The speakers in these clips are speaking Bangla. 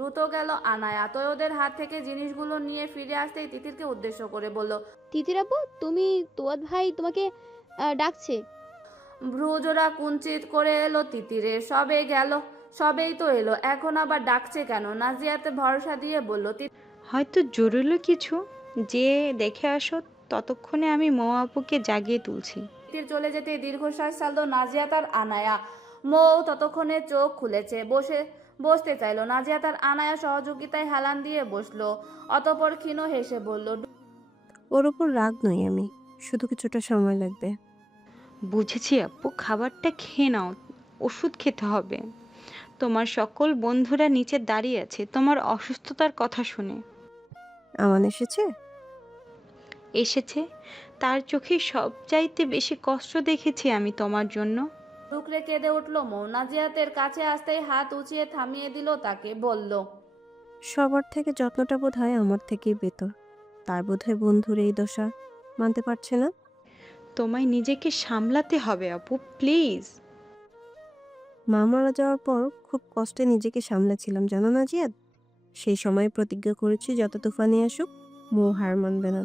দ্রুত গেল আনায়া। তোয়দের হাত থেকে জিনিসগুলো নিয়ে ফিরে আসতেই তিতিরকে উদ্দেশ্য করে বলল, তিতির আপু, তুমি তোয়াদ ভাই তোমাকে ডাকছে। ভ্রুজোড়া কুঞ্চিত করে এলো তিতিরের। সবেই তো এলো, এখন আবার ডাকছে কেন? নাজিয়াতে ভরসা দিয়ে বলল, হয়তো জরুরি কিছু, যে দেখে আসো। ততক্ষণে আমি মৌ আপুকে জাগিয়ে তুলছি। তিতির চলে যেতে দীর্ঘশ্বাস ছাড়লো নাজিয়াত আর আনায়া। মৌ ততক্ষণে চোখ খুলেছে, বসতে চাইলো। নাজিয়াত আর আনায়া সহযোগিতায় হেলান দিয়ে বসলো। অতঃপর ক্ষীণ হেসে বলল, ওর ওপর রাগ নই আমি, শুধু কিছুটা সময় লাগবে। বুঝেছি আপু, খাবারটা খেয়ে নাও। ওষুধ খেতে হবে। তোমার সকল বন্ধুরা নিচে দাঁড়িয়ে আছে তোমার অসুস্থতার কথা শুনে। আমান এসেছে? এসেছে। তার চোখে সবচাইতে বেশি কষ্ট দেখেছি আমি তোমার জন্য। টুকরে কেঁদে উঠল মৌ। নাজিয়াতের কাছে আসতেই হাত উঁচিয়ে থামিয়ে দিল তাকে, বলল, সবার থেকে যত্নটা বোধ হয় আমার থেকেই বেতর। তার বোধ হয় বন্ধুর এই দশা মানতে পারছে না। তোমায় নিজেকে সামলাতে হবে আপু, প্লিজ। মা মারা যাওয়ার পর খুব কষ্টে নিজেকে সামলেছিলাম, জানো না জিয়াদ। সেই সময় প্রতিজ্ঞা করেছি যত তুফানি আসুক মৌ হার মানবে না।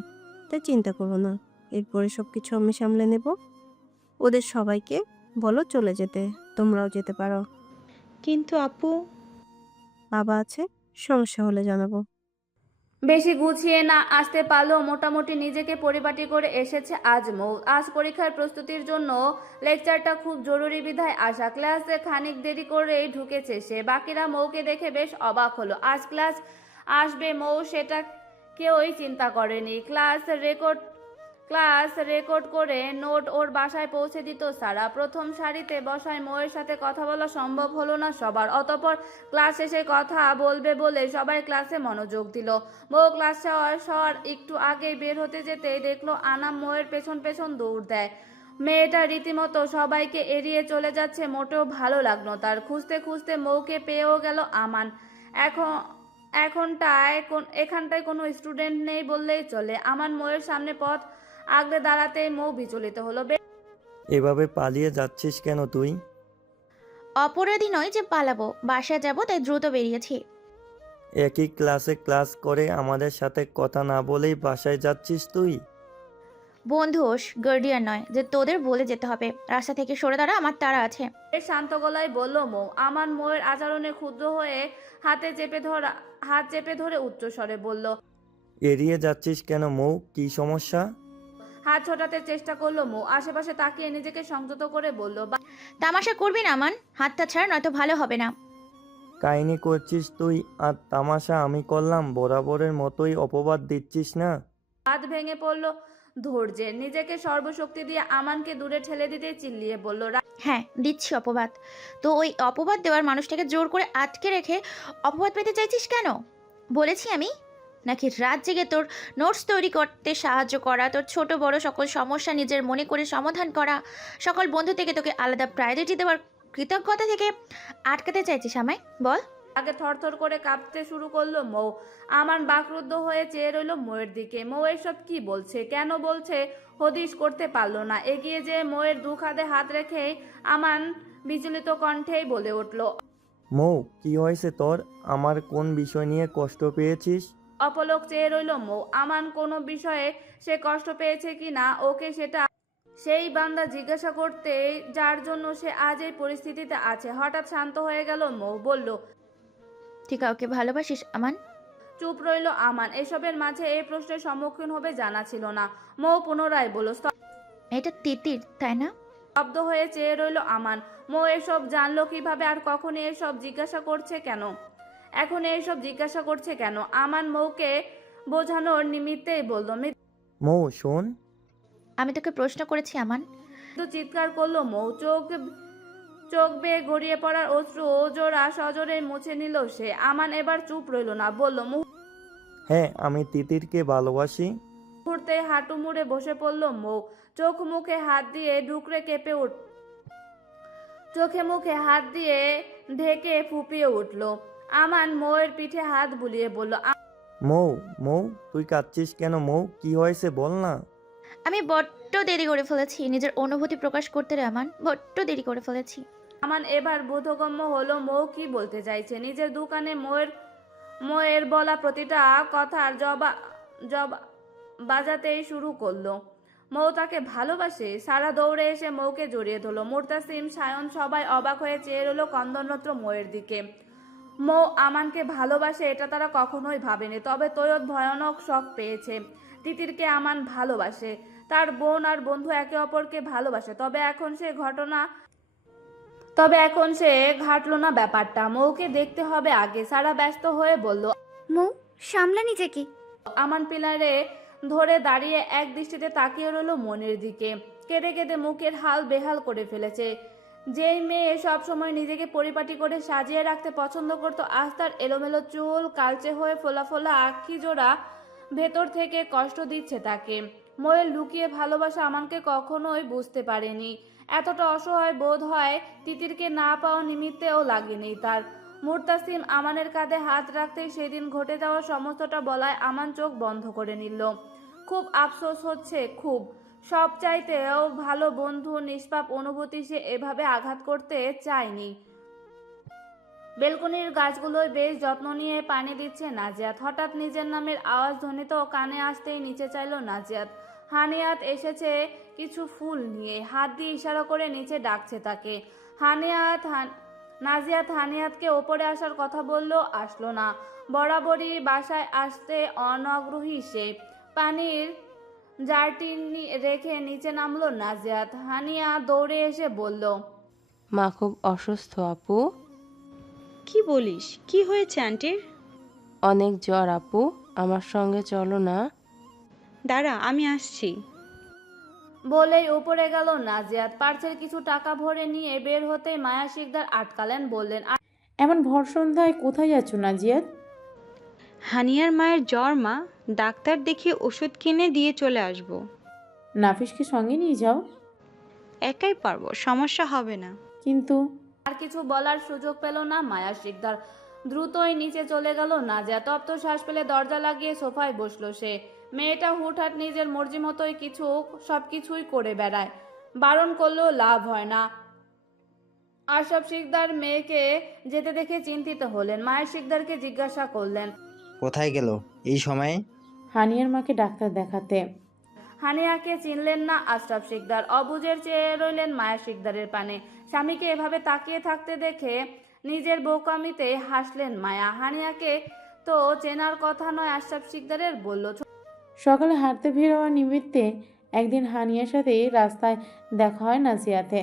তাই চিন্তা করো না, এরপরে সবকিছু আমি সামলে নেব। ওদের সবাইকে বলো চলে যেতে, তোমরাও যেতে পারো। কিন্তু আপু। বাবা আছে, সমস্যা হলে জানাবো। বেশি গুছিয়ে না আসতে পারলেও মোটামুটি নিজেকে পরিপাটি করে এসেছে আজ মৌ। আজ পরীক্ষার প্রস্তুতির জন্য লেকচারটা খুব জরুরি বিধায় আসা। ক্লাসে খানিক দেরি করেই ঢুকেছে সে। বাকিরা মৌকে দেখে বেশ অবাক হলো। আজ ক্লাস আসবে মৌ, সেটা কেউই চিন্তা করেনি। ক্লাস রেকর্ড করে নোট ওর বাসায় পৌঁছে দিত সারা। প্রথম সারিতে বসায় মৌয়ের সাথে কথা বলা সম্ভব হলো না সবার। অতঃপর ক্লাস শেষে কথা বলবে বলে সবাই ক্লাসে মনোযোগ দিল। মৌ ক্লাস হওয়ার একটু আগে বের হতে যেতেই দেখলো আনাম মৌয়ের পেছন পেছন দৌড় দেয়। মেয়েটা রীতিমতো সবাইকে এড়িয়ে চলে যাচ্ছে, মোটেও ভালো লাগলো তার। খুঁজতে খুঁজতে মৌকে পেয়েও গেল আমান। এখন এখানটায় কোনো স্টুডেন্ট নেই বললেই চলে। আমান মৌয়ের সামনে পথ আগলে দাঁড়াতেই মৌ বিচলিত হলো। এভাবে পালিয়ে যাচ্ছিস কেন তুই? অপরাধী নয় যে পালাবো, বাসায় যাব তাই দ্রুত বেরিয়েছি। একই ক্লাসে ক্লাস করে আমাদের সাথে কথা না বলেই বাসায় যাচ্ছিস তুই? বন্ধুস, গার্ডিয়ান নয় যে তোদের বলে যেতে হবে। রাস্তা থেকে সরে দাঁড়া, আমার তাড়া আছে। বেশ শান্ত গলায় বলল মৌ। আমান মৌয়ের আচরণে ক্ষুব্ধ হয়ে হাত চেপে ধরে উচ্চস্বরে বলল, এড়িয়ে যাচ্ছিস কেন মৌ, কি সমস্যা? হাত ছোটাতে চেষ্টা করলো মৌ। আশেপাশে তাকিয়ে নিজেকে সংযত করে বলল, তামাশা করবি না আমান, হাতটা ছাড় নয়তো ভালো হবে না। কাহিনী করছিস তুই আর তামাশা আমি করলাম? বরাবরের মতোই অপবাদ দিচ্ছিস না? হাত ভেঙে পড়ল ধৈর্যের। নিজেকে সর্বশক্তি দিয়ে আমানকে দূরে ঠেলে দিতে চিল্লিয়ে বলল, হ্যাঁ দিচ্ছি অপবাদ। তো ওই অপবাদ দেওয়ার মানুষটাকে জোর করে আটকে রেখে অপবাদ পেতে চাইছিস কেন? বলেছি আমি নাকি রাত জেগে তোর নোটস তৈরি করতে সাহায্য করা, তোর ছোট বড় সকল সমস্যা নিজের মনে করে সমাধান করা, সকল বন্ধু থেকে তোকে আলাদা প্রায়োরিটি দেওয়ার কৃতজ্ঞতা থেকে আটকাতে চাইছিস আমায়? বল। আগে থরথর করে কাঁপতে শুরু করলো মৌ। আমান বাকরুদ্ধ হয়ে চেয়ে রইল মৌয়ের দিকে। মৌ এসব কি বলছে, কেন বলছে হদিশ করতে পারলো না। এগিয়ে যেয়ে মৌয়ের দু কাঁধে হাত রেখেই আমান বিচলিত কণ্ঠেই বলে উঠল, মৌ, কি হয়েছে তোর? আমার কোন বিষয় নিয়ে কষ্ট পেয়েছিস? অপলক চেয়ে রইল মৌ। আমান কোনো বিষয়ে সে কষ্ট পেয়েছে কি না ওকে সেটা সেই বান্দা জিজ্ঞাসা করতে, যার জন্য সে আজ এই পরিস্থিতিতে আছে। হঠাৎ শান্ত হয়ে গেল মৌ, বলল, তুই কাউকে ভালোবাসিস আমান? চুপ রইল আমান। এসবের মাঝে এই প্রশ্নের সম্মুখীন হবে জানা ছিল না। মৌ পুনরায় বলল, এটা তিতির তাই না? স্তব্ধ হয়ে চেয়ে রইল আমান। মৌ এসব জানলো কিভাবে আর কখনই এসব জিজ্ঞাসা করছে কেন? এখন এসব জিজ্ঞাসা করছে কেন? আমান মৌকে বোঝানোর নিমিত্তেই বলল, মৌ শোন। আমি তোকে প্রশ্ন করেছি আমান। মৃদু চিৎকার করলো মৌ। চোখ বেয়ে গড়িয়ে পড়ার অশ্রু জোড়া সজোরে মুছে নিল সে। আমান এবার চুপ রইল না, বলল, হ্যাঁ, আমি তিতিরকে ভালোবাসি। মুহূর্তে হাঁটু মুড়ে বসে পড়ল মৌ। চোখে মুখে হাত দিয়ে ঢেকে ফুপিয়ে উঠল। আমান মৌয়ের পিঠে হাত বুলিয়ে বলল, মৌ, মৌ তুই কাঁদছিস কেন মৌ, কি হয়েছে বল না? আমি বড্ড দেরি করে ফেলেছি নিজের অনুভূতি প্রকাশ করতে রে আমান, বড্ড দেরি করে ফেলেছি। আমান এবার বোধগম্য হলো মৌ কি বলতে চাইছে। নিজের দোকানে মৌয়ের মোয়ের বলা প্রতিটা কথার জবাব বাজাতেই শুরু করলো। মৌ তাকে ভালোবাসে। সারা দৌড়ে এসে মৌকে জড়িয়ে ধরলো। মুর্তাসিম, সায়ন সবাই অবাক হয়ে চেয়ে রইল কন্দনরত মৌয়ের দিকে। মৌ আমানকে ভালোবাসে এটা তারা কখনোই ভাবেনি। তবে তৈয়দ ভয়ানক শখ পেয়েছে। তিতিরকে আমান ভালোবাসে, তার বোন আর বন্ধু একে অপরকে ভালোবাসে। তবে এখন সে ঘাটলো না ব্যাপারটা। মৌকে দেখতে হবে আগে। সারা ব্যস্ত হয়ে বলল, মৌ, সামলা নিজেকে। আমান পিলারে ধরে দাঁড়িয়ে এক দৃষ্টিতে তাকিয়ে রইল মনের দিকে। কেঁদে কেঁদে মুখের হাল বেহাল করে ফেলেছে। যেই মেয়ে সব সময় নিজেকে পরিপাটি করে সাজিয়ে রাখতে পছন্দ করত, আজ তার এলোমেলো চুল, কালচে হয়ে ফোলা ফোলা আঁখি জোড়া ভেতর থেকে কষ্ট দিচ্ছে তাকে। ময়ের লুকিয়ে ভালোবাসা আমানকে কখনোই বুঝতে পারেনি। এতটা অসহায় বোধ হয় তিতিরকে না পাওয়া নিমিত্তেও লাগেনি তার। মুর্তাসিম আমানের কাঁধে হাত রাখতেই সেদিন ঘটে যাওয়া সমস্তটা বলায় আমান চোখ বন্ধ করে নিল। খুব আফসোস হচ্ছে, খুব। সব চাইতেও ভালো বন্ধু নিষ্পাপ অনুভূতি সে এভাবে আঘাত করতে চায়নি। বেলকনির গাছগুলোয় বেশ যত্ন নিয়ে পানি দিচ্ছে নাজিয়াত। হঠাৎ নিজের নামের আওয়াজ ধ্বনিত কানে আসতেই নিচে চাইল নাজিয়াত। হানিয়াত এসেছে কিছু ফুল নিয়ে, হাত দিয়ে ইশারা করে নিচে ডাকছে তাকে। নাজিয়াত হানিয়াতকে ওপরে আসার কথা বলল, আসলো না। বরাবরই বাসায় আসতে অনাগ্রহী সে। পানির জারটি রেখে নিচে নামলো নাজিয়াত। হানিয়া দৌড়ে এসে বলল, মা খুব অসুস্থ আপু। কি বলিস? কি হয়েছে আন্টির? অনেক জ্বর আপু, আমার সঙ্গে চলো না। দাঁড়া, আমি আসছি। বলেই উপরে গেল নাজিয়াত। পার্সেল কিছু টাকা ভরে নিয়ে বের হতেই মায়া শিকদার আটকালেন, বললেন, এমন ভর সন্ধ্যায় কোথায় যাচ্ছ নাজিয়াত? হানিয়ার মায়ের জ্বর মা, ডাক্তার দেখিয়ে ওষুধ কিনে দিয়ে চলে আসব। নাফিসকে সঙ্গে নিয়ে যাও। একাই পারবো, সমস্যা হবে না। কিন্তু আর কিছু বলার সুযোগ পেল না মায়া শিকদার। দ্রুতই নিচে চলে গেল নাজিয়া। তপ্ত শ্বাস ফেলে দরজা লাগিয়ে সোফায় বসলো সে। মেয়েটা হুটহাট নিজের মর্জি মতোই সবকিছুই করে বেড়ায়। বারণ করলেও লাভ হয় না। আশরাফ শিকদার মেয়েকে যেতে দেখে চিন্তিত হলেন। মায়া শিকদারকে জিজ্ঞাসা করলেন, কোথায় গেল এই সময়ে? হানিয়ার মাকে ডাক্তার দেখাতে। হানিয়াকে চিনলেন না আশরাফ শিকদার। অবুঝের চেয়ে রইলেন মায়া শিকদারের পানে। স্বামীকে এভাবে তাকিয়ে থাকতে দেখে নিজের বোকামিতে হাসলেন মায়া। হানিয়াকে তো চেনার কথা নয় আশরাফ শিকদারের, বলল। সকালে হাঁটতে বের হওয়ার নিমিত্তে একদিন হানিয়ার সাথে রাস্তায় দেখা হয় নাজিয়াতে।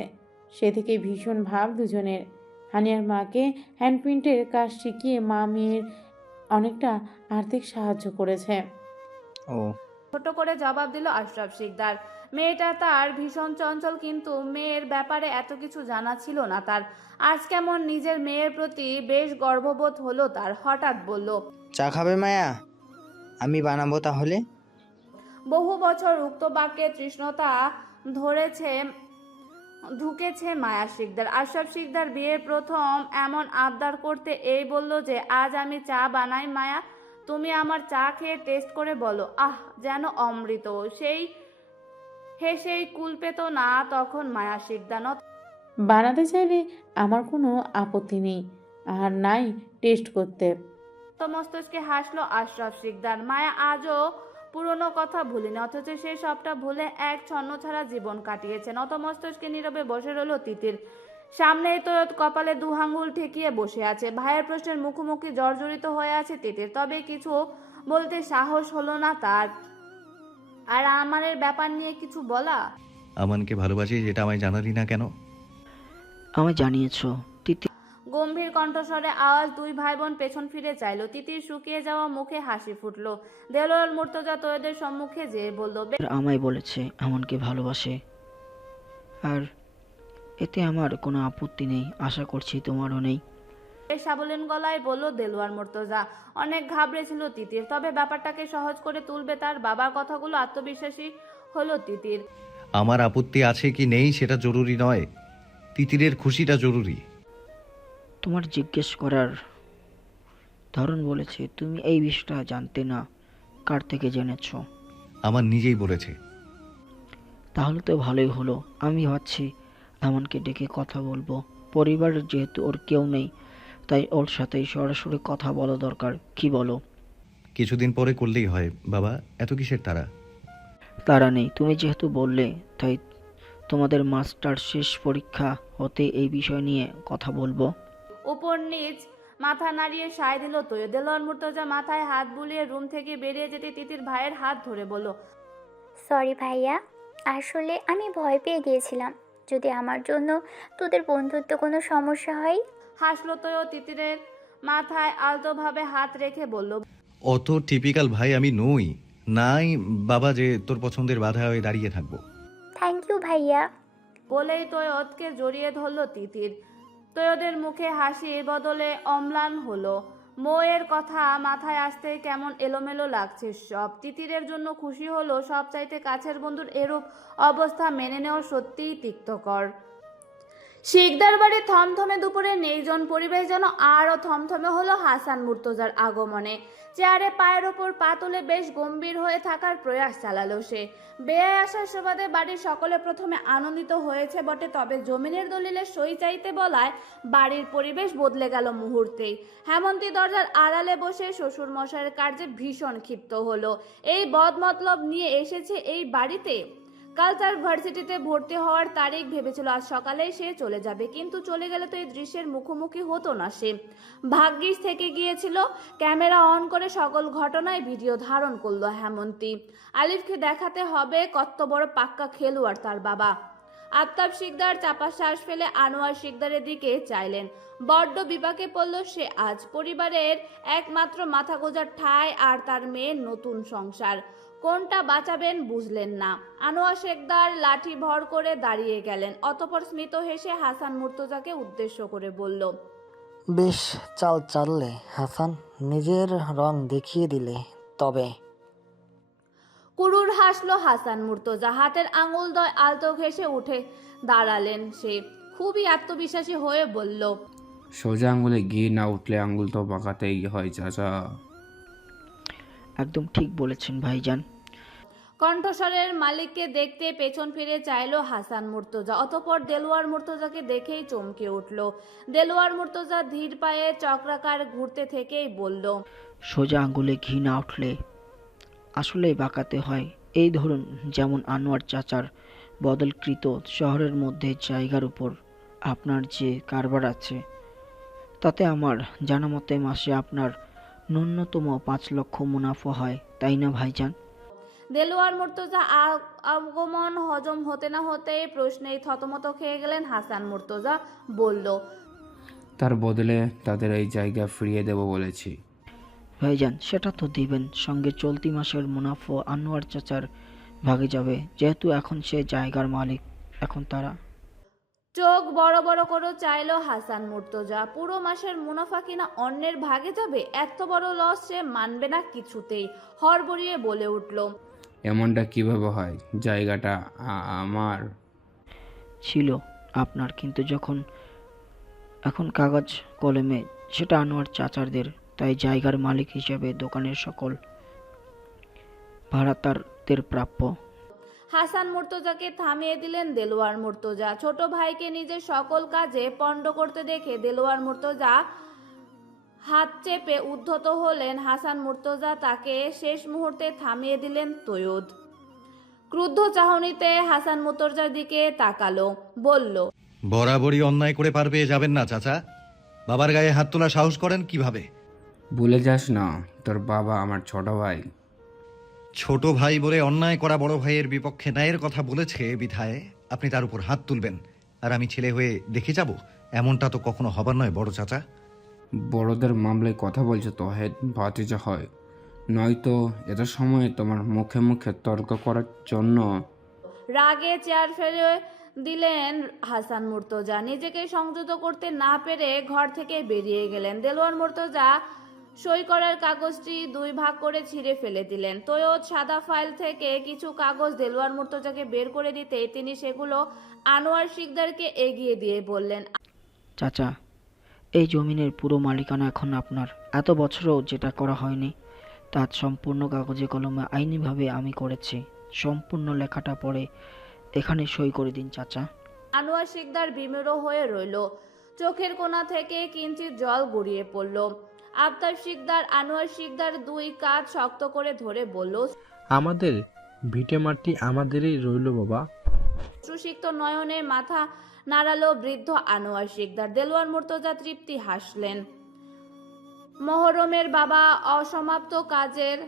সে থেকে ভীষণ ভাব দুজনের। হানিয়ার মাকে হ্যান্ডপ্রিন্টের কাজ শিখিয়ে মা মেয়ের অনেকটা আর্থিক সাহায্য করেছে। ও, ছোট করে জবাব দিল আশরাফ শিকদার। মেয়েটা তার ভীষণ চঞ্চল, কিন্তু মেয়ের ব্যাপারে এত কিছু জানা ছিল না তার। আজ কেমন নিজের মেয়ের প্রতি বেশ গর্ববোধ হলো তার। হঠাৎ বলল, চা খাবে মায়া? আমি বানাবো তাহলে। বহু বছর উক্ত বাক্যে তৃষ্ণতা ঢুকেছে মায়া শিকদার। আশরাফ শিকদার বিয়ের প্রথম এমন আবদার করতে এই বলল যে, আজ আমি চা বানাই মায়া, তুমি আমার চা খেয়ে টেস্ট করে বলো। আহ, যেন অমৃত। সেই কুল পেত না তখন মায়া শিকদার। বানাতে চাইলে আমার কোনো আপত্তি নেই, আর নাই টেস্ট করতে। মস্তিষ্কে হাসলো আশরাফ শিকদার। মায়া আজও পুরনো কথা ভুলিনি, অথচ সে সবটা ভুলে এক ছন্নছাড়া জীবন কাটিয়েছে। মস্তিষ্কে নীরবে বসে রইল তিতির। সামনেই তো কপালে দু আঙ্গুল ঠেকিয়ে বসে আছে। ভাইয়ের প্রশ্নের মুখোমুখি জর্জরিত হয়ে আছে তিতির। তবে কিছু বলতে সাহস হলো না তার। আর আমানের ব্যাপার নিয়ে কিছু বলা। আমানকে ভালোবাসি যেটা আমায় জানালি না কেন? আমায় জানিয়েছো। গম্ভীর কণ্ঠস্বরে আওয়াজ। দুই ভাই বোন পেছন ফিরে চাইল। তিতির শুকিয়ে যাওয়া মুখে হাসি ফুটলো। দেলোয়ার মুর্তজা তৈয়দের সম্মুখে যেয়ে বলল, আমায় বলেছে আমানকে ভালোবাসে, আর এতে আমার কোনো আপত্তি নেই, আশা করছি তোমারও নেই। সাবলীন গলায় বলল দেলোয়ার মুর্তজা। অনেক ঘাবড়েছিল তিতির, তবে ব্যাপারটাকে সহজ করে তুলবে তার বাবার কথাগুলো আত্মবিশ্বাসী হলো তিতির। আমার আপত্তি আছে কি নেই সেটা জরুরি নয়, তিতিরের খুশিটা জরুরি। তোমার জিজ্ঞেস করার ধরন বলেছে, তুমি এই বিষয়টা জানতে না, কার থেকে জেনেছো? আমার নিজেই বলেছে। তাহলে তো ভালোই হলো। আমি ভাবছি এমনকে ডেকে কথা বলবো। পরিবারের যেহেতু ওর কেউ নেই, তাই ওর সাথেই সরাসরি কথা বলা দরকার, কি বলো? কিছুদিন পরে করলেই হয় বাবা, এত কিসের তারা? তারা নেই, তুমি যেহেতু বললে তাই তোমাদের মাস্টার শেষ পরীক্ষা হতে এই বিষয় নিয়ে কথা বলবো। উপর নিচ মাথা নাড়িয়ে সায় দিল তৈয়দ। দেলোয়ার মুর্তজা মাথায় হাত বুলিয়ে রুম থেকে বেরিয়ে যেতে তিতির ভাইয়ের হাত ধরে বলল, সরি ভাইয়া, আসলে আমি ভয় পেয়ে গিয়েছিলাম যদি আমার জন্য তোদের বন্ধুত্ব কোনো সমস্যা হয়। হাসলো তৈয়দ তিতিরের মাথায় আলতোভাবে হাত রেখে বলল, অত টিপিক্যাল ভাই আমি নই। নাই বাবা যে তোর পছন্দের বাধা হয়ে দাঁড়িয়ে থাকবো। থ্যাংক ইউ ভাইয়া। বলেই তৈয়দকে জড়িয়ে ধরল তিতির। তৈয়দের মুখে হাসির বদলে অম্লান হলো। মৌয়ের কথা মাথায় আসতে কেমন এলোমেলো লাগছে সব। তিতিরের জন্য খুশি হলো, সবচাইতে কাছের বন্ধুর এরূপ অবস্থা মেনে নেওয়া সত্যিই তিক্তকর। শিকদার বাড়ি থমথমে দুপুরে নির্জন পরিবেশ যেন আরও থমথমে হলো হাসান মুর্তজার আগমনে। চেয়ারে পায়ের ওপর পা তুলে বেশ গম্ভীর হয়ে থাকার প্রয়াস চালালো সে। বেয়ে আসার সুবাদে বাড়ির সকলে প্রথমে আনন্দিত হয়েছে বটে, তবে জমিনের দলিলে সই চাইতে বলায় বাড়ির পরিবেশ বদলে গেল মুহূর্তেই। হেমন্তী দরজার আড়ালে বসে শ্বশুর মশাইয়ের কার্যে ভীষণ ক্ষিপ্ত হলো। এই বদমতলব নিয়ে এসেছে এই বাড়িতে। কালচার ভার্সিটিতে ভর্তি হওয়ার তারিখ ভেবেছিল আজ সকালেই সে চলে যাবে, কিন্তু চলে গেলে তো এই দৃশ্যের মুখোমুখি হতো না সে। ভাগ্যিস থেকে গিয়েছিল। ক্যামেরা অন করে সকল ঘটনায় ভিডিও ধারণ করলো হেমন্তী। আলিফকে দেখাতে হবে কত বড় পাক্কা খেলোয়াড় তার বাবা। আফতাব শিকদার চাপা শ্বাস ফেলে আনোয়ার শিকদারের দিকে চাইলেন। বড্ড বিপাকে পড়ল সে আজ। পরিবারের একমাত্র মাথা গোঁজার ঠাঁই আর তার মেয়ের নতুন সংসার, কোনটা বাঁচাবেন বুঝলেন না। আনোয়ার শিকদার লাঠি ভর করে দাঁড়িয়ে গেলেন। অতঃপর স্মিত হেসে হাসান মুর্তজাকে উদ্দেশ্য করে বলল, বেশ চাল চাললে হাসান, নিজের রং দেখিয়ে দিলে। তবে কুরুর হাসলো হাসান মুর্তজা। হাতের আঙুলদ্বয় আলতো ঘেঁষে উঠে দাঁড়ালেন সে। খুবই আত্মবিশ্বাসী হয়ে বলল, সোজা আঙুলে ঘি না উঠলে আঙুল তো বাঁকাতেই হয় চাচা। একদম ঠিক বলেছেন ভাইজান। কণ্ঠস্বরের মালিককে দেখতে পেছন ফিরে চাইলো হাসান মুর্তজা। অতঃপর দেলোয়ার মুর্তজাকে দেখেই চমকে উঠল। দেলোয়ার মুর্তজা ধীর পায়ে চক্রাকার ঘুরতে থেকেই বলল, সোজা আঙ্গুলে ঘি না উঠলে আসলেই বাঁকাতে হয়। এই ধরুন, যেমন আনোয়ার চাচার বদলকৃত শহরের মধ্যে জায়গার উপর আপনার যে কারবার আছে, তাতে আমার জানা মতে মাসে আপনার ন্যূনতম 5 লক্ষ মুনাফা হয়, তাই না ভাইজান? দেলোয়ার মুর্তজা আগমন হজম হতে না হতেই প্রশ্নেই থতমত খেয়ে গেলেন হাসান মুর্তজা। বলল, তার বদলে তাদের এই জায়গা ফিরিয়ে দেব বলেছি। ভাইজান সেটা তো দিবেন, সঙ্গে চলতি মাসের মুনাফা আনোয়ার চাচার ভাগে যাবে, যেহেতু এখন সে জায়গার মালিক। এখন তারা চোখ বড় বড় করে চাইলো হাসান মুর্তজা। পুরো মাসের মুনাফা কিনা অন্যের ভাগে যাবে? এত বড় লস সে মানবে না কিছুতেই। হড়বড়িয়ে বলে উঠল, এমনটা কিভাবে হয়? জায়গাটা আমার ছিল আপনার, কিন্তু যখন এখন কাগজ কলমে সেটা আনোয়ার চাচারদের, তাই জায়গার মালিক হিসেবে দোকানের সকল ভাড়াতারদের প্রাপ্য। হাসান মুর্তজাকে থামিয়ে দিলেন দেলোয়ার মুর্তজা। ছোট ভাইকে নিজের সকল কাজে পণ্ড করতে দেখে দেলোয়ার মুর্তজা হাত চেপে উদ্ধত হলেন। হাসান মুর্তজা তাকে শেষ মুহূর্তে থামিয়ে দিলেন তৈয়দ। ক্রুদ্ধ চাহনিতে হাসান মুর্তজার দিকে তাকালো, বলল, বরাবরই অন্যায় করে পার পেয়ে যাবেন না চাচা। বাবার গায়ে হাত তোলা সাহস করেন কিভাবে? ভুলে যাস না, তোর বাবা আমার ছোট ভাই। ছোট ভাই বলে অন্যায় করা বড় ভাইয়ের বিপক্ষে ন্যায়ের কথা বলেছে বিধায় আপনি তার উপর হাত তুলবেন, আর আমি ছেলে হয়ে দেখে যাব? এমনটা তো কখনো হবার নয় বড় চাচা। বড়দের মামলায় কথা বলছো তো হেড ভাতিজা হয়, নয়তো এত সময় তোমার মুখে মুখে তর্ক করার জন্য। রাগে চেয়ার ফেলে দিলেন হাসান মুর্তজা। নিজেকে সংযত করতে না পেরে ঘর থেকে বেরিয়ে গেলেন। দেলোয়ার মুর্তজা সই করার কাগজটি 2 ভাগ করে ছিঁড়ে ফেলে দিলেন। তৈয়দ সাদা ফাইল থেকে কিছু কাগজ দেলোয়ার মুর্তজাকে বের করে দিতে তিনি সেগুলো আনোয়ার শিকদারকে এগিয়ে দিয়ে বললেন, চাচা, এই জমিনের পুরো মালিকানা এখন আপনার। এত বছরও যেটা করা হয়নি তা সম্পূর্ণ কাগজে কলমে আইনিভাবে আমি করেছি। সম্পূর্ণ লেখাটা পড়ে এখানে সই করে দিন চাচা। আনোয়ার শিকদার বিমূঢ় হয়ে রইল। চোখের কোণা থেকে কিঞ্চিত জল গড়িয়ে পড়ল। আফতাব শিকদার আনোয়ার শিকদার দুই কাঁধ শক্ত করে ধরে বলল, আমাদের ভিটে মাটি আমাদেরই রইল বাবা। সুসিক্ত নয়নে মাথা নাড়ালো বৃদ্ধ আনোয়ার শিকদার। দেলোয়ার মুর্তজা তৃপ্তি হাসলেন। মহরমের বাবা অসমাপ্ত কাজের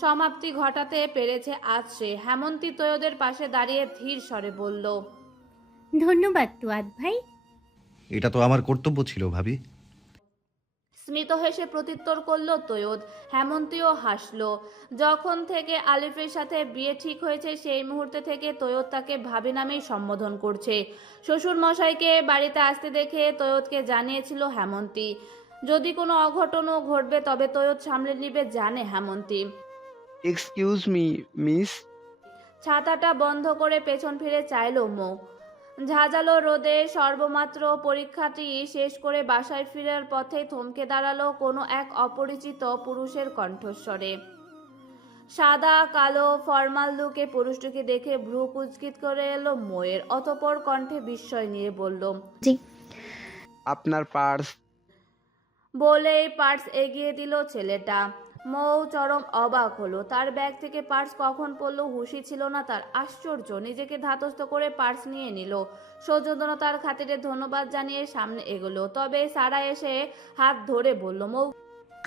সমাপ্তি ঘটাতে পেরেছে আজ সে। হেমন্তী তৈয়দের পাশে দাঁড়িয়ে ধীর স্বরে বলল, ধন্যবাদ তুয়াদ ভাই। এটা তো আমার কর্তব্য ছিল ভাবি। স্মিত হেসে প্রত্যুত্তর করল তৈয়দ। হেমন্তীও হাসলো। যখন থেকে আলিফের সাথে বিয়ে ঠিক হয়েছে সেই মুহূর্তে থেকে তৈয়দ তাকে ভাবি নামেই সম্বোধন করছে। শ্বশুর মশাইকে বাড়িতে আসতে দেখে তৈয়দকে জানিয়েছিল হেমন্তী, যদি কোনো অঘটনও ঘটবে তবে তৈয়দ সামলে নিবে জানে হেমন্তী। Excuse me miss. ছাতাটা বন্ধ করে পেছন ফিরে চাইল মৌ। ঝাঁঝালো রোদে সর্বমাত্র পরীক্ষাটি শেষ করে বাসায় ফেরার পথে থমকে দাঁড়ালো কোনো এক অপরিচিত পুরুষের কণ্ঠস্বরে। সাদা কালো ফর্মাল লুকে পুরুষটিকে দেখে ভ্রু কুচকিত করে এলো মৌয়ের। অতঃপর কণ্ঠে বিস্ময় নিয়ে বলল, আপনার পার্স। বলেই পার্স এগিয়ে দিল ছেলেটা। মৌ চরম অবাক হলো। তার ব্যাগ থেকে পার্স কখন পড়লো হুঁশই ছিল না তার। আশ্চর্য। নিজেকে ধাতস্থ করে পার্স নিয়ে নিল। সৌজন্যতার খাতিরে ধন্যবাদ জানিয়ে সামনে এগোলো। তবে সারা এসে হাত ধরে বলল, মৌ,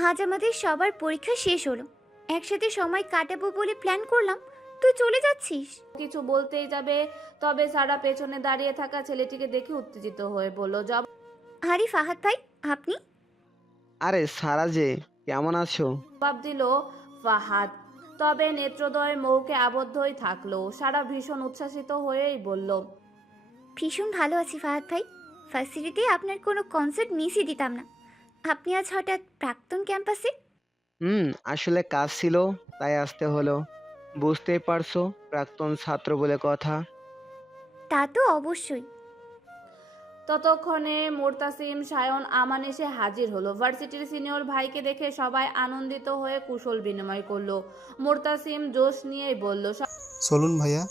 আজ আমাদের সবার পরীক্ষা শেষ হলো, একসাথে সময় কাটাবো বলে প্ল্যান করলাম, তুই চলে যাচ্ছিস। কিছু বলতেই যাবে তবে সারা পেছনে দাঁড়িয়ে থাকা ছেলেটিকে দেখে উত্তেজিত হয়ে বলল, আরে ফাহাদ ভাই, আপনি? আরে সারা যে, কেমন আছো? জবাব দিল ফাহাদ। তবে নেত্রদয় মৌকে আবদ্ধই থাকলো। সারা ভীষণ উচ্ছ্বাসিত হয়েই বলল, ভীষণ ভালো আছি ফাহাদ ভাই। ভার্সিটিতে আপনার কোনো কনসার্ট মিসই দিতাম না। আপনি আজ হঠাৎ প্রাক্তন ক্যাম্পাসে? আসলে কাজ ছিল তাই আসতে হলো। বুঝতেই পারছো, প্রাক্তন ছাত্র বলে কথা। তা তো অবশ্যই। ততক্ষণে মোরতাসিম, সায়ন, আমান এসে হাজির হলো। ভার্সিটির সিনিয়র ভাইকে দেখে সবাই আনন্দিত হয়ে কুশল বিনিময় করলো। মোরতাসিম জোশ নিয়েই বলল, চলুন ভাইয়া,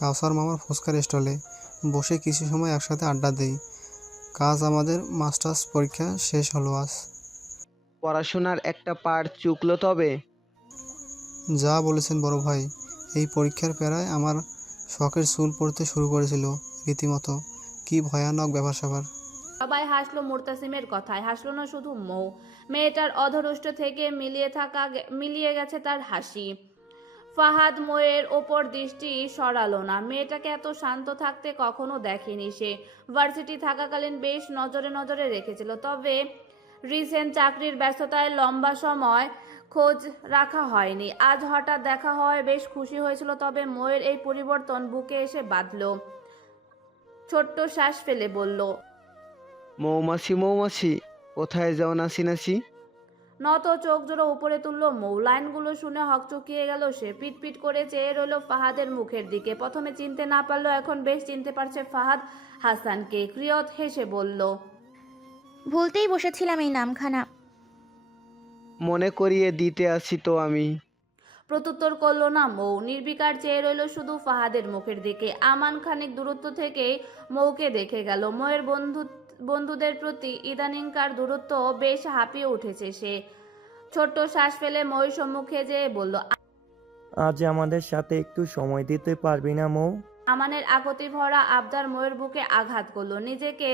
কাউসার মামার ফুচকার স্টলে বসে কিছু সময় একসাথে আড্ডা দেই। কাজ আমাদের মাস্টার্স পরীক্ষা শেষ হলো আজ। পড়াশোনার একটা পার্ট চুকলো তবে। যা বলেছেন বড় ভাই, এই পরীক্ষার প্যারায় আমার শখের চুল পড়তে শুরু করেছিল রীতিমতো। কি ভয়ানক ব্যাপার স্যাপার। সবাই হাসলো মোরতাসিমের কথায়। হাসলো না শুধু মৌ। মেয়েটার অধরষ্ট থেকে মিলিয়ে গেছে তার হাসি। ফাহাদ মৌয়ের ওপর দৃষ্টি সরালো না। মেয়েটাকে এত শান্ত থাকতে কখনো দেখেনি সে। ভার্সিটি থাকাকালীন বেশ নজরে নজরে রেখেছিল, তবে রিসেন্ট চাকরির ব্যস্ততায় লম্বা সময় খোঁজ রাখা হয়নি। আজ হঠাৎ দেখা হয় বেশ খুশি হয়েছিল, তবে মৌয়ের এই পরিবর্তন বুকে এসে বাঁধল। ছোট্ট শ্বাস ফেলে বলল, মৌমাছি মৌমাছি, কোথায় যাও নাচি নাচি? নত চোখ জোড়ো উপরে তুলল মৌ। লাইনগুলো শুনে হকচকিয়ে গেল সে। পিটপিট করে চেয়ে রইল ফাহাদের মুখের দিকে। প্রথমে চিনতে না পারলো, এখন বেশ চিনতে পারছে ফাহাদ হাসানকে। ক্রিয়ত হেসে বলল, ভুলতেই বসেছিলাম এই নামখানা। মনে করিয়ে দিতে আসি তো আমি। প্রত্যুত্তর করলো না মৌ। নির্বিকার চেয়ে রইল শুধু ফাহাদের মুখের দিকে। আমান খানিক দূরত্ব থেকেই মৌকে দেখে গেল। মৌয়ের বন্ধুদের প্রতি ইদানিংকার দূরত্ব বেশ হাঁপিয়ে উঠেছে সে। ছোট্ট শ্বাস ফেলে মৌয়ের সম্মুখে যেয়ে বলল, আজ আমাদের সাথে একটু সময় দিতে পারবি না মৌ? আমানের আকতি ভরা আবদার ময়ের বুকে আঘাত করলো। নিজেকে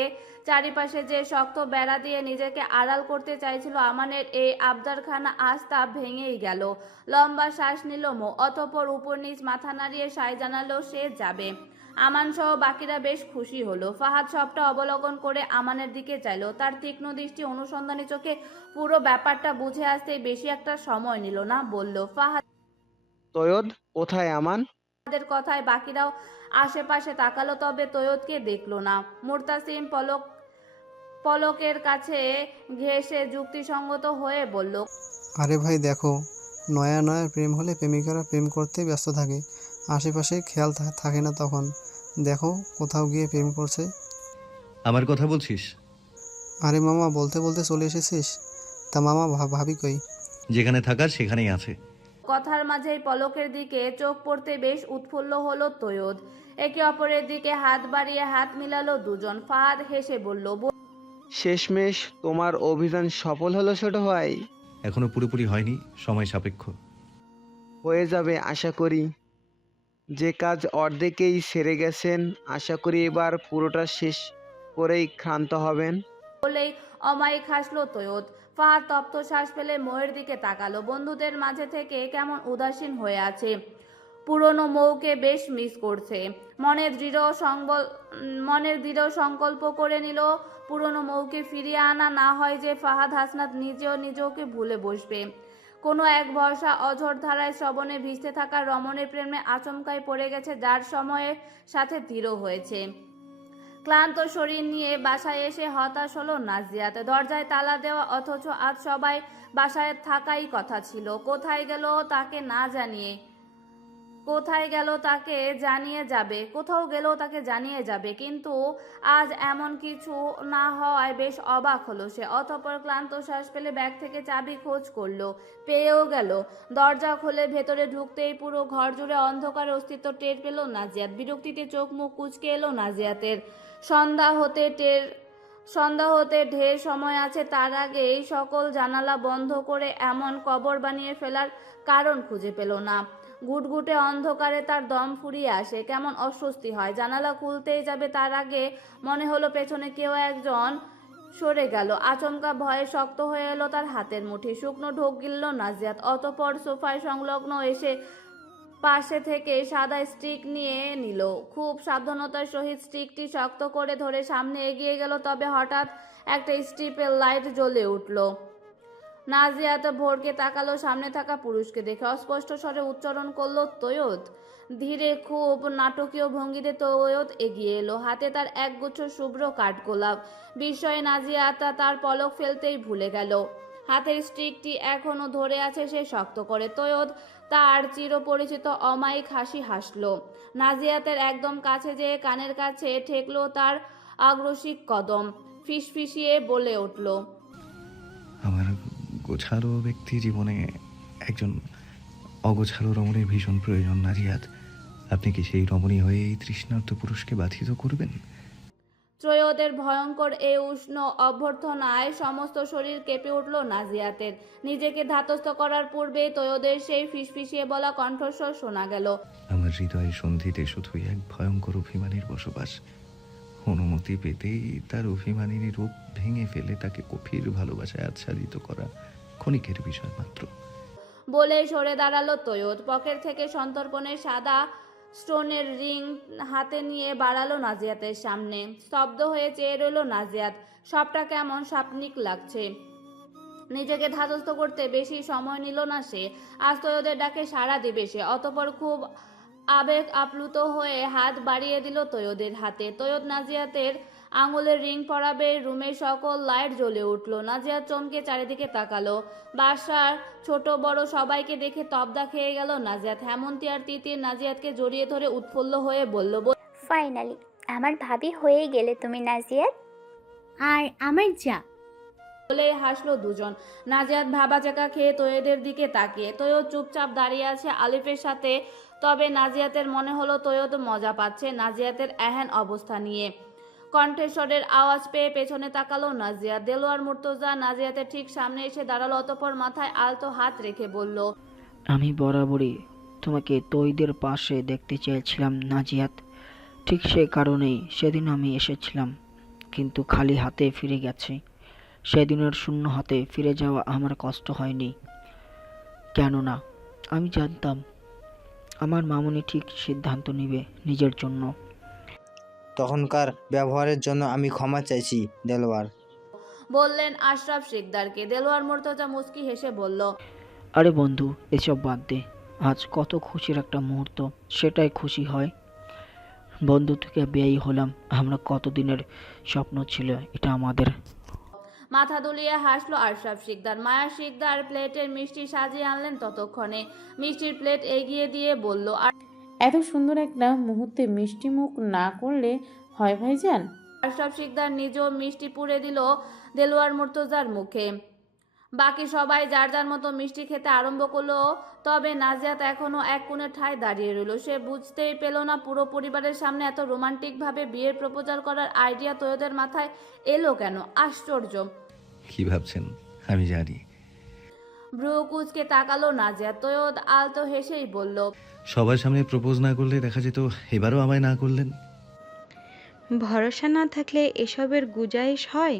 চারিপাশে যে শক্ত বেড়া দিয়ে নিজেকে আড়াল করতে চাইছিল আমানের এই আবদারখানা আজ তা ভেঙেই গেল। লম্বা শ্বাস নিল মো। অতঃপর উপর নিচ মাথা নাড়িয়ে সায় জানালো সে যাবে। আমান সহ বাকিরা বেশ খুশি হলো। ফাহাদ সবটা অবলোকন করে আমানের দিকে চাইলো। তার তীক্ষ্ণ দৃষ্টি অনুসন্ধানী চোখে পুরো ব্যাপারটা বুঝে আসতে বেশি একটা সময় নিল না। বলল, ফাহাদ, তৈয়দ কোথায় আমান? তাদের কথায় বাকিরাও আশেপাশে তাকালো, তবে তৈয়দকে দেখলো না। মুরতাসিম পলকের কাছে ঘেঁষে যুক্তিসঙ্গত হয়ে বলল, আরে ভাই দেখো, নয়া নয়া প্রেম হলে প্রেমিকারা প্রেম করতে ব্যস্ত থাকে, আশেপাশে খেয়াল থাকে না। তখন দেখো কোথাও গিয়ে প্রেম করছে। আমার কথা বলছিস? আরে মামা, বলতে বলতে চলে এসেছিস? তা মামা ভাবি কই? যেখানে থাকার সেখানেই আছে। কথার মাঝেই পলকের দিকে চোখ পড়তে বেশ উৎফুল্ল হলো তৈয়দ। একে অপরের দিকে হাত বাড়িয়ে হাত মিলালো দুজন। ফাহাদ হেসে বলল, শেষমেশ তোমার অভিযান সফল হলো ছোট ভাই। এখনো পুরোপুরি হয়নি, সময় সাপেক্ষ। হয়ে যাবে আশা করি। যে কাজ অর্ধেকেই সেরে গেছেন, আশা করি এবার পুরোটা শেষ করেই ক্ষান্ত হবেন। বলেই অমায়িক হাসলো তৈয়দ। ফাহাদ তপ্ত শ্বাস ফেলে মোয়ের দিকে তাকালো। বন্ধুদের মাঝে থেকে কেমন উদাসীন হয়ে আছে। পুরনো মৌকে বেশ মিস করছে। মনের দৃঢ় সংকল্প করে নিল পুরনো মৌকে ফিরিয়ে আনা না হয় যে ফাহাদ হাসনাত নিজেকে ভুলে বসবে। কোনো এক ভরসা অঝোর ধারায় শ্রবণে ভিজতে থাকা রমণের প্রেমে আচমকায় পড়ে গেছে, যার সময়ের সাথে ধীর হয়েছে। ক্লান্ত শরীর নিয়ে বাসায় এসে হতাশ হলো নাজিয়াত। দরজায় তালা দেওয়া, অথচ আজ সবাই বাসায় থাকাই কথা ছিল। কোথায় গেল তাকে জানিয়ে যাবে, কিন্তু আজ এমন কিছু না হওয়ায় বেশ অবাক হলো সে। অতঃপর ক্লান্ত শ্বাস ফেলে ব্যাগ থেকে চাবি খোঁজ করলো, পেয়েও গেল। দরজা খুলে ভেতরে ঢুকতেই পুরো ঘর জুড়ে অন্ধকারের অস্তিত্ব টের পেল নাজিয়াত। বিরক্তিতে চোখ মুখ কুঁচকে এলো নাজিয়াতের। সন্ধ্যা হতে ঢের সময় আছে, তার আগেই সকল জানালা বন্ধ করে এমন কবর বানিয়ে ফেলার কারণ খুঁজে পেল না। ঘুটঘুটে অন্ধকারে তার দম ফুরিয়ে আসে, কেমন অস্বস্তি হয়। জানালা খুলতেই যাবে, তার আগে মনে হলো পেছনে কেউ একজন সরে গেল। আচমকা ভয়ে শক্ত হয়ে এলো তার হাতের মুঠি। শুকনো ঢোক গিলল নাজিয়াত। অতঃপর সোফায় সংলগ্ন এসে পাশে থেকে সাদা স্টিক নিয়ে নিল। খুব সাবধানতার সহিত স্টিকটি শক্ত করে ধরে সামনে এগিয়ে গেল। তবে হঠাৎ একটা স্ট্রিপের লাইট জ্বলে উঠল। নাজিয়াত ভোরকে তাকালো সামনে থাকা পুরুষকে দেখে। অস্পষ্ট স্বরে উচ্চারণ করলো তৈয়দ। ধীরে খুব নাটকীয় ভঙ্গিতে তৈয়দ এগিয়ে এলো। হাতে তার একগুচ্ছ শুভ্র কাঠগোলাপ। বিস্ময়ে নাজিয়াত তার পলক ফেলতেই ভুলে গেল। হাতের স্টিকটি এখনো ধরে আছে সে শক্ত করে। তৈয়দ তার চিরপরিচিত অমায়িক হাসি হাসলো। নাজিয়াতের একদম কাছে যেয়ে কানের কাছে ঠেকলো তার আগ্রাসী কদম। ফিসফিসিয়ে বলে উঠল, আমার গোছালো ব্যক্তি জীবনে একজন অগোছালো রমণীর ভীষণ প্রয়োজন নাজিয়াত। আপনি কি সেই রমণী হয়ে এই তৃষ্ণার্ত পুরুষকে বাধিত করবেন? ত্রয়োদের ভয়ঙ্কর এই উষ্ণ অভ্যর্থনায় সমস্ত শরীর কেঁপে উঠল নাজিয়াতের। নিজেকে ধাতস্থ করার পূর্বে তৈয়দের সেই ফিসফিসিয়ে বলা কণ্ঠস্বর শোনা গেল, আমার হৃদয়ের সন্ধিতে শুধুই এক ভয়ঙ্কর অভিমানীর বসবাস। অনুমতি পেতেই তার অভিমানিনী রূপ ভেঙে ফেলে তাকে গভীর ভালোবাসায় আচ্ছাদিত করা ক্ষণিকের বিষয় মাত্র। বলে সরে দাঁড়ালো তৈয়দ। পকেট থেকে সন্তর্পণের সাদা স্টোনের রিং হাতে নিয়ে বাড়ালো নাজিয়াতের সামনে। স্তব্ধ হয়ে চেয়ে রইল নাজিয়াত। সবটা কেমন স্বপ্নিক লাগছে। নিজেকে ধাতস্থ করতে বেশি সময় নিল না সে। আজ তৈয়দের ডাকে সাড়া দিবে সে। অতঃপর খুব আবেগ আপ্লুত হয়ে হাত বাড়িয়ে দিল তৈয়দের হাতে। তৈয়দ নাজিয়াতের আঙুলের রিং পরাবে। রুমের সকল লাইট জ্বলে উঠল। নাজিয়াত চমকে চারিদিকে তাকালো। বাসার ছোট বড় সবাইকে দেখে তবদা খেয়ে গেল নাজিয়াত। হেমন্তী আর তিতির নাজিয়াতকে জড়িয়ে ধরে উৎফুল্ল হয়ে বলল, ফাইনালি আমার ভাবি হয়ে গেলে তুমি নাজিয়াত। আর আমার যা। বলে হাসলো দুজন। নাজিয়াত ভাবাচাকা খেয়ে তৈয়দের দিকে তাকিয়ে। তৈয়দ চুপচাপ দাঁড়িয়ে আছে আলিফের সাথে। তবে নাজিয়াতের মনে হলো তৈয়দ মজা পাচ্ছে নাজিয়াতের এহেন অবস্থা নিয়ে। কণ্ঠস্বরের আওয়াজ পেয়ে পেছনে তাকালো নাজিয়াত। দেলোয়ার মুর্তজা নাজিয়াতের ঠিক সামনে এসে দাঁড়ালো। অতঃপর মাথায় আলতো হাত রেখে বলল, আমি বরাবরই তোমাকে তৈদের পাশে দেখতে চেয়েছিলাম নাজিয়াত। ঠিক সে কারণেই সেদিন আমি এসেছিলাম, কিন্তু খালি হাতে ফিরে গেছি। সেদিনের শূন্য হাতে ফিরে যাওয়া আমার কষ্ট হয়নি, কেননা আমি জানতাম আমার মামুনি ঠিক সিদ্ধান্ত নেবে নিজের জন্য। তখনকার ব্যবহারের জন্য আমি ক্ষমা চাইছি দেলোয়ার। বললেন আশরাফ শিকদারকে। দেলোয়ার মুর্তজা মুস্কি হেসে বলল, আরে বন্ধু, এসব বাদ দে। আজ কত খুশির একটা মুহূর্ত, সেটাই খুশি হয়। বন্ধু থেকে বেয়াই হলাম, আমরা কতদিনের স্বপ্ন ছিল এটা আমাদের। মাথা দুলিয়ে হাসলো আশরাফ শিকদার। মায়া শিকদার প্লেটের মিষ্টি সাজিয়ে আনলেন ততক্ষণে। মিষ্টির প্লেট এগিয়ে দিয়ে বলল, এত সুন্দর একটা মুহূর্তে মিষ্টি মুখ না করলে হয় ভাইজান? আশরাফ শিকদার নিজেও মিষ্টি পুড়ে দিল দেলোয়ার মুর্তজার মুখে। বাকি সবাই যার যার মতো মিষ্টি খেতে আরম্ভ করলো, তবে নাজিয়াত এখনো এক কোণে ঠায় দাঁড়িয়ে রইল। সে বুঝতেই পেল না পুরো পরিবারের সামনে এত রোমান্টিকভাবে বিয়ের প্রপোজাল করার আইডিয়া তৈয়দের মাথায় এলো কেন। আশ্চর্য। কি ভাবছেন আমি জানি। ভ্রু কুচকে তাকালো নাজিয়াত। তৈয়দ আলতো হেসেই বলল, সবার সামনে প্রপোজ না করলে দেখা যেত এবারও আমায় না করলেন। ভরসা না থাকলে এসবের গুজাইশ হয়।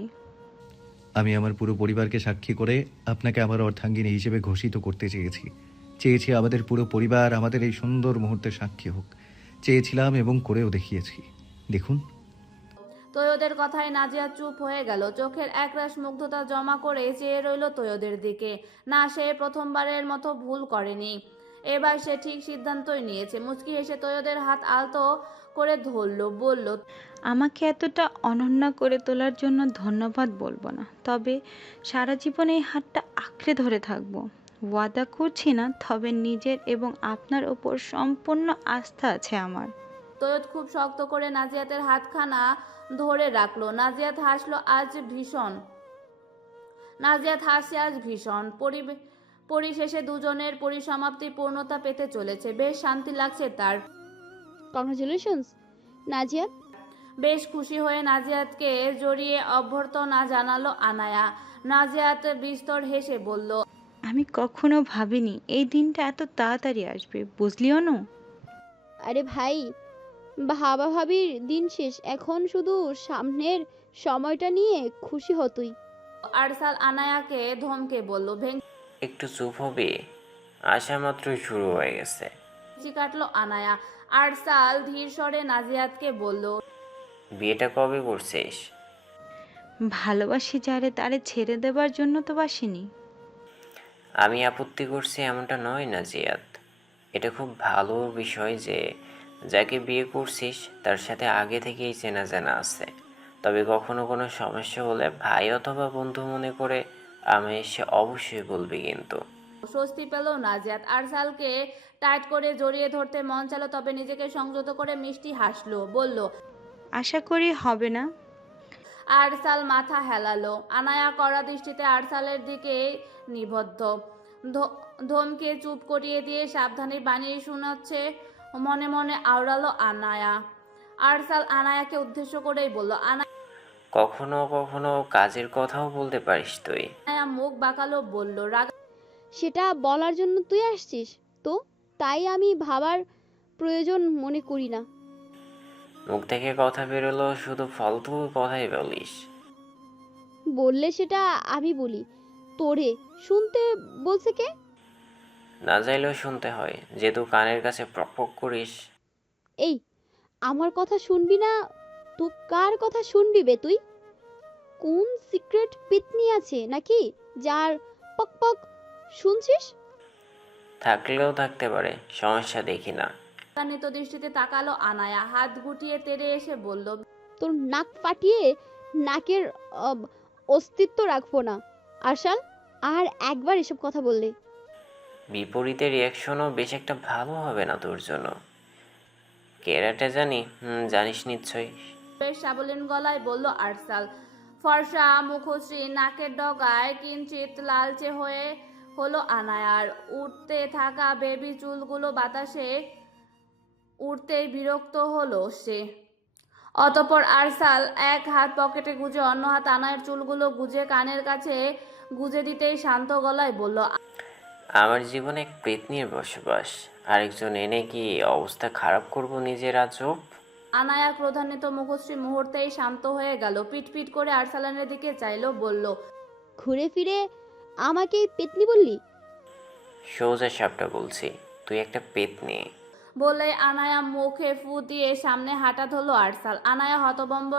আমি আমার পুরো পরিবারকে সাক্ষী করে আপনাকে আমার অর্ধাঙ্গিনী হিসেবে ঘোষিত করতে চেয়েছি আমাদের পুরো পরিবার আমাদের এই সুন্দর মুহূর্তের সাক্ষী হোক। চেয়েছিলাম এবং করেও দেখিয়েছি। দেখুন। তৈয়দের কথায় নাজিয়া চুপ হয়ে গেল। চোখের একরাশ মুগ্ধতা জমা করে চেয়ে রইল তৈয়দের দিকে। না, সে প্রথমবারের মতো ভুল করেনি। এবার সে ঠিক সিদ্ধান্তই নিয়েছে। মুচকি হেসে তৈয়দের হাত আলতো করে ধরল, বলল, আমাকে এতটা অনন্য করে তোলার জন্য ধন্যবাদ বলবো না, তবে সারা জীবন এই হাতটা আঁকড়ে ধরে থাকবো। ওয়াদা করছি না, তবে নিজের এবং আপনার ওপর সম্পূর্ণ আস্থা আছে আমার। তৈয়দ খুব শক্ত করে নাজিয়াতের হাতখানা ধরে রাখলো। নাজিয়াত হাসলো আজ ভীষণ। পরিশেষে দুজনের পরিসমাপ্তি পূর্ণতা পেতে চলেছে। বেশ শান্তি লাগছে তার। কংগ্রাচুলেশনস নাজিয়াত। বেশ খুশি হয়ে নাজিয়াতকে জড়িয়ে অভ্যর্থনা জানালো আনায়া। নাজিয়াত বিস্তর হেসে বলল, আমি কখনো ভাবিনি এই দিনটা এত তাড়াতাড়ি আসবে, বুঝলি অনু? আরে ভাই, ভাবা ভাবির দিন শেষ, এখন শুধু সামনের সময়টা নিয়ে খুশি হ তুই। আরসাল আনায়াকে ধমকে বলল, একটু চুপ হবে, আশা মাত্র শুরু হয়ে গেছে। ভেঙচি কাটলো আনায়া। আরসাল ধীর স্বরে নাজিয়াতকে বলল, বিয়েটা কবে করছিস? ভালোবাসি যারে তারে ছেড়ে দেবার জন্য তো বাসিনি। আমি আপত্তি করছি এমনটা নয় না জিয়াদ। এটা খুব ভালো বিষয় যে যাকে বিয়ে করছিস তার সাথে আগে থেকেই চেনা জানা আছে। তবে কখনো কোনো সমস্যা হলে ভাই অথবা বন্ধু মনে করে আমি এসে অবশ্যই বলবি কিন্তু। স্বস্তি পেল নাজিয়াত। আরসালকে টাইট করে জড়িয়ে ধরতে মন চাইল, তবে নিজেকে সংযত করে মিষ্টি হাসলো, বলল, আশা করি হবে না। আরসাল মাথা হেলালো। আনায়া কড়া দৃষ্টিতে আরসালের দিকে নিবদ্ধ। ধমকে চুপ করিয়ে দিয়ে সাবধানে বানিয়ে শোনাচ্ছে মনে মনে আওড়ালো আনায়া। আরসাল আনায়াকে উদ্দেশ্য করেই বলল, কখনো কখনো কাজের কথাও বলতে পারিস তুই। আনায়া মুখ বাঁকালো, বলল, সেটা বলার জন্য তুই আসছিস তো, তাই আমি ভাবার প্রয়োজন মনে করি না। মুখ থেকে কথা বেরোলো শুধু ফালতু কথাই বলিস। বললে সেটা আমি বলি, তোরে শুনতে বলছে কে? না চাইলেও শুনতে হয়, যেহেতু কানের কাছে প্রপক করিস। এই, আমার কথা শুনবি না তো কার কথা শুনবি বে তুই? কোন সিক্রেট পিতনি আছে নাকি যার পক পক শুনছিস? থাকলেও থাকতে পারে, সমস্যা দেখি না। রাগান্বিত দৃষ্টিতে তাকালো আনায়া। হাত গুটিয়ে তেড়ে এসে বলল, তোর নাক ফাটিয়ে নাকের অস্তিত্ব রাখবো না আরশাল, আর একবার এসব কথা বললে। বিপরীতে রিয়াকশনও বেশ একটা ভালো হবে না তোর জন্য। কেরাটে জানি? জানিস নিশ্চয়ই। বেশ সাবলীন গলায় বলল আরসাল। ফর্সা মুখশ্রী নাকের ডগায় কিঞ্চিত লালচে হয়ে হলো আনায়ার। উঠতে থাকা বেবি চুলগুলো বাতাসে উঠতেই বিরক্ত হলো সে। অতঃপর আরসাল এক হাত পকেটে গুজে অন্য হাত আনায়ের চুলগুলো গুজে কানের কাছে গুজে দিতেই শান্ত গলায় বলল, আমার জীবনে এক পেতনির বসবাস, আরেকজন এনে কি অবস্থা খারাপ করব নিজের আজব। আনায়া ক্রোধান্বিত মুখশ্রী মুহূর্তেই শান্ত হয়ে গেল। পিটপিট করে আরসালানের দিকে চাইলো, বলল, ঘুরে ফিরে আমাকে পেতনি বললি? সোজা সাপটা বলছি, তুই একটা পেতনি। বলে আনায়া মুখে ফু দিয়ে সামনে হাঁটা ধরলো আরসাল। আনায়া হতভম্ব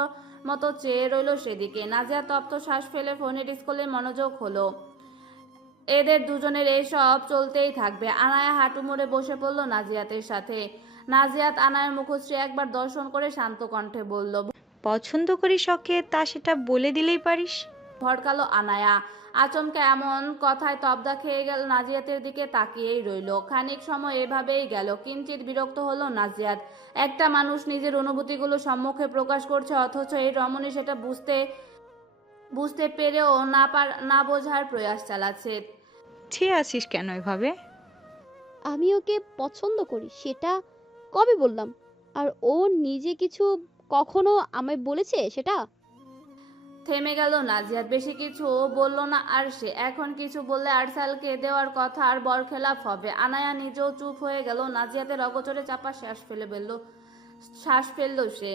মতো চেয়ে রইল সেদিকে। নাজিয়া তপ্ত শ্বাস ফেলে ফোনের স্কুলে মনোযোগ হলো। এদের দুজনের এসব চলতেই থাকবে। আনায়া হাঁটু মুড়ে বসে পড়ল নাজিয়াতের সাথে। নাজিয়াত আনায়ার মুখশ্রী একবার দর্শন করে শান্ত কণ্ঠে বলল, পছন্দ করিস ওকে, তা সেটা বলে দিলেই পারিস। ভড়কালো আনায়া। আচমকা এমন কথায় তবদা খেয়ে গেল। নাজিয়াতের দিকে তাকিয়েই রইল। খানিক সময় এভাবেই গেল। কিঞ্চিত বিরক্ত হলো নাজিয়াত। একটা মানুষ নিজের অনুভূতিগুলো সম্মুখে প্রকাশ করছে, অথচ এই রমণী সেটা বুঝতে পেরেও না বোঝার প্রয়াস চালাচ্ছে। ছেয়ে আছিস কেন এভাবে? আমি ওকে পছন্দ করি সেটা কবে বললাম? আর ও নিজে কিছু কখনো আমায় বলেছে সেটা? থেমে গেল নাজিয়াত, বেশি কিছু বলল না আর সে। এখন কিছু বললে আরসালকে দেওয়ার কথা আর বরখেলাপ হবে। আনায়া নিজেও চুপ হয়ে গেল। নাজিয়াতের অগোচরে চাপা শ্বাস ফেলল সে।